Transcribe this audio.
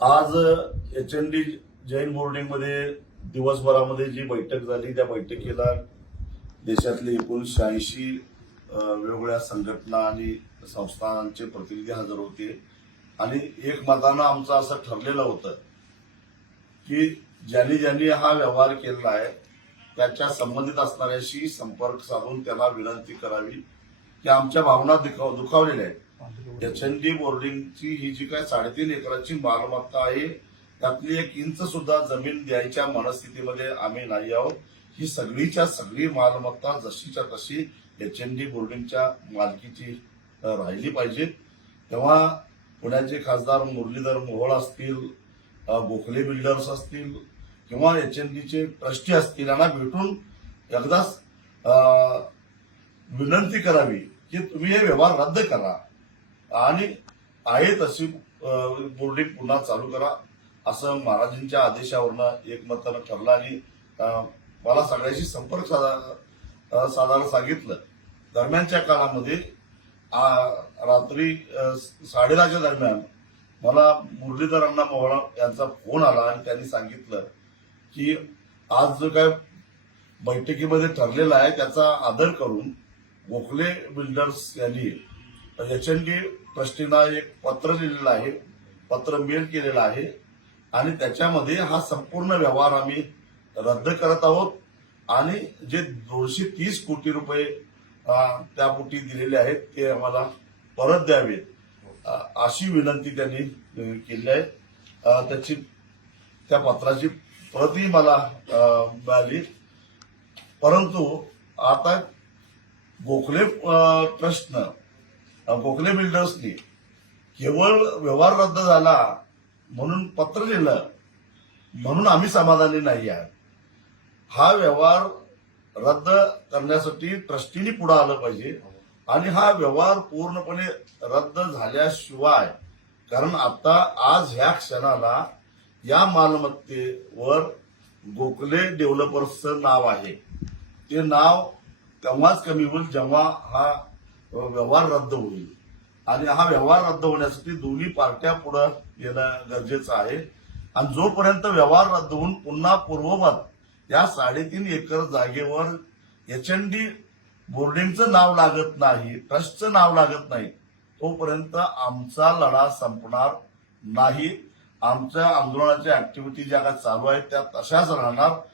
आज H N D Jain बोर्डिंगमध्ये दिवसभरामध्ये जी बैठक झाली त्या बैठकीला देशातले एकूण शहाऐंशी वेगवेगळ्या संघटना आणि संस्थांचे प्रतिनिधी हजर होते. आणि एक मतानं आमचं असं ठरलेलं होतं की ज्यांनी ज्यांनी हा व्यवहार केलेला आहे त्याच्या संबंधित असणाऱ्याशी संपर्क साधून त्यांना विनंती करावी की आमच्या भावना दुखाव दुखावलेल्या आहेत. एच एन डी बोर्डिंगची ही जी काय साडेतीन एकराची मालमत्ता आहे त्यातली एक इंच सुद्धा जमीन द्यायच्या मनस्थितीमध्ये आम्ही नाही आहोत. ही सगळीच्या सगळी मालमत्ता जशीच्या तशी एच एन डी बोर्डिंगच्या मालकीची राहिली पाहिजे. तेव्हा पुण्याचे खासदार मुरलीधर मोहोळ असतील गोखले बिल्डर्स असतील किंवा एच एन डीचे ट्रस्टी असतील यांना भेटून एकदाच विनंती करावी की तुम्ही हे व्यवहार रद्द करा. आणि आहे तशी बोर्डिंग पुन्हा चालू करा. असं महाराजांच्या आदेशावरनं एकमतानं ठरलं आणि मला सगळ्याशी संपर्क साधा साधायला सांगितलं. दरम्यानच्या काळामध्ये रात्री साडेदहाच्या दरम्यान मला मुरलीधर अण्णा पवार यांचा फोन आला आणि त्यांनी सांगितलं की आज जो काय बैठकीमध्ये ठरलेला आहे त्याचा आदर करून गोखले बिल्डर्स यांनी एच एन डी ट्रस्टीना एक पत्र लिहिलेलं आहे. पत्र मेल केलेलं आहे. आणि त्याच्यामध्ये हा संपूर्ण व्यवहार आम्ही रद्द करत आहोत. आणि जे दोनशे तीस कोटी रुपये त्यापोटी दिलेले आहेत ते आम्हाला परत द्यावेत. अशी विनंती त्यांनी केली आहे. त्याची त्या पत्राची प्रतही मला मिळाली. परंतु आता गोखले ट्रस्टनं गोखले बिल्डर्सनी केवळ व्यवहार रद्द झाला म्हणून पत्र लिहिलं म्हणून आम्ही समाधानी नाही आहे हा व्यवहार रद्द करण्यासाठी ट्रस्टीनी पुढे आलं पाहिजे आणि हा व्यवहार पूर्णपणे रद्द झाल्याशिवाय कारण आता आज ह्या क्षणाला या मालमत्तेवर गोखले डेव्हलपर्सचं नाव आहे. ते नाव तेव्हाच कमी होईल जेव्हा हा व्यवहार रद्द होईल. आणि हा व्यवहार रद्द होण्यासाठी दोन्ही पार्ट्या पुढे येणं गरजेचं आहे. आणि जोपर्यंत व्यवहार रद्द होऊन पुन्हा पूर्ववत या साडेतीन एकर जागेवर एच एन डी बोर्डिंगचं नाव लागत नाही ट्रस्टचं नाव लागत नाही तोपर्यंत आमचा लढा संपणार नाही. आमच्या आंदोलनाच्या ऍक्टिव्हिटी ज्या काय चालू आहेत त्या तशाच राहणार.